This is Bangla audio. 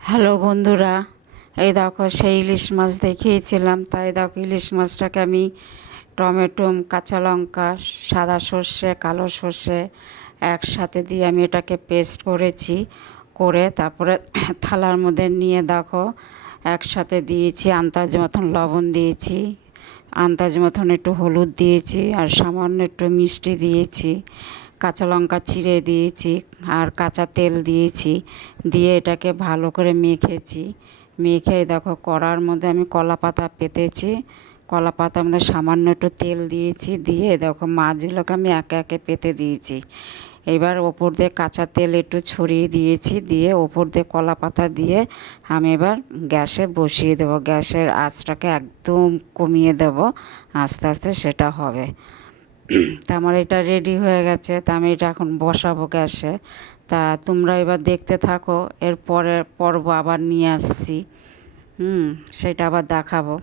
হ্যালো বন্ধুরা, এই দেখো সেই ইলিশ মাছ দেখিয়েছিলাম। তাই দেখো ইলিশ মাছটাকে আমি টমেটো, কাঁচা লঙ্কা, সাদা সর্ষে, কালো সর্ষে একসাথে দিয়ে আমি এটাকে পেস্ট করেছি। করে তারপরে থালার মধ্যে নিয়ে দেখো একসাথে দিয়েছি, আন্দাজ মতন লবণ দিয়েছি, আন্দাজ মতন একটু হলুদ দিয়েছি, আর সামান্য একটু মিষ্টি দিয়েছি, কাঁচা লঙ্কা চিড়ে দিয়েছি, আর কাঁচা তেল দিয়েছি। দিয়ে এটাকে ভালো করে মেখেছি। মেখে দেখো কড়ার মধ্যে আমি কলা পাতা পেতেছি, কলা পাতার মধ্যে সামান্য একটু তেল দিয়েছি। দিয়ে দেখো মাছগুলোকে আমি একে একে পেতে দিয়েছি। এবার ওপর দিয়ে কাঁচা তেল একটু ছড়িয়ে দিয়েছি। দিয়ে ওপর দিয়ে কলা পাতা দিয়ে আমি এবার গ্যাসে বসিয়ে দেবো। গ্যাসের আঁচটাকে একদম কমিয়ে দেবো, আস্তে আস্তে সেটা হবে। তা আমার এটা রেডি হয়ে গেছে। তা আমি এটা এখন বসাবো গ্যাসে। তা তোমরা এবার দেখতে থাকো, এর পরের পর্ব আবার নিয়ে আসছি। সেটা আবার দেখাবো।